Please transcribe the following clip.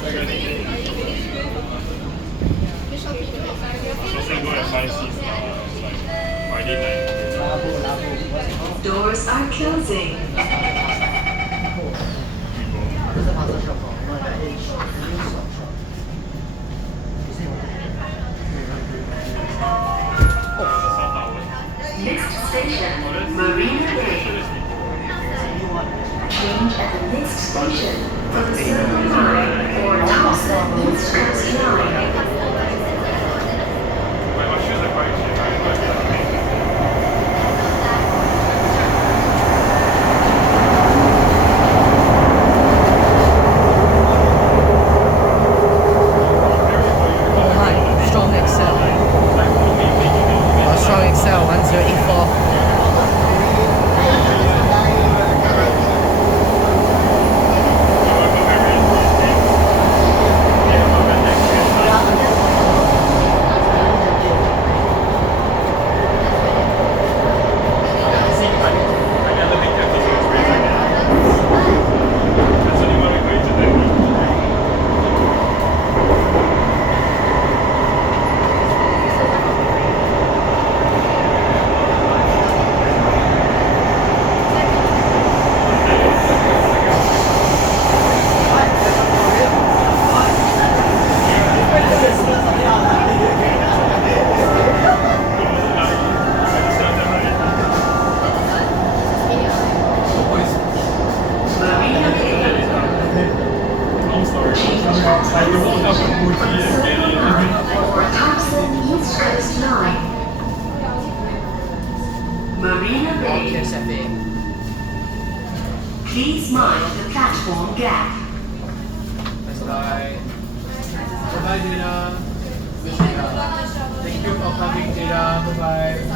Something good at 5 seats now. It's like Friday night. Doors are closing. Next station, Marina Bay. Change at the next station for the Silver Line or Thompson East Coast Line. My shoes are quite cheap. I like that. Strong Excel. Strong Excel 1084. Or Thompson East Coast Line. Marina Bay. Please mind the platform gap. Bye. Bye-bye, Dina. Thank you for coming, Dina. Bye-bye.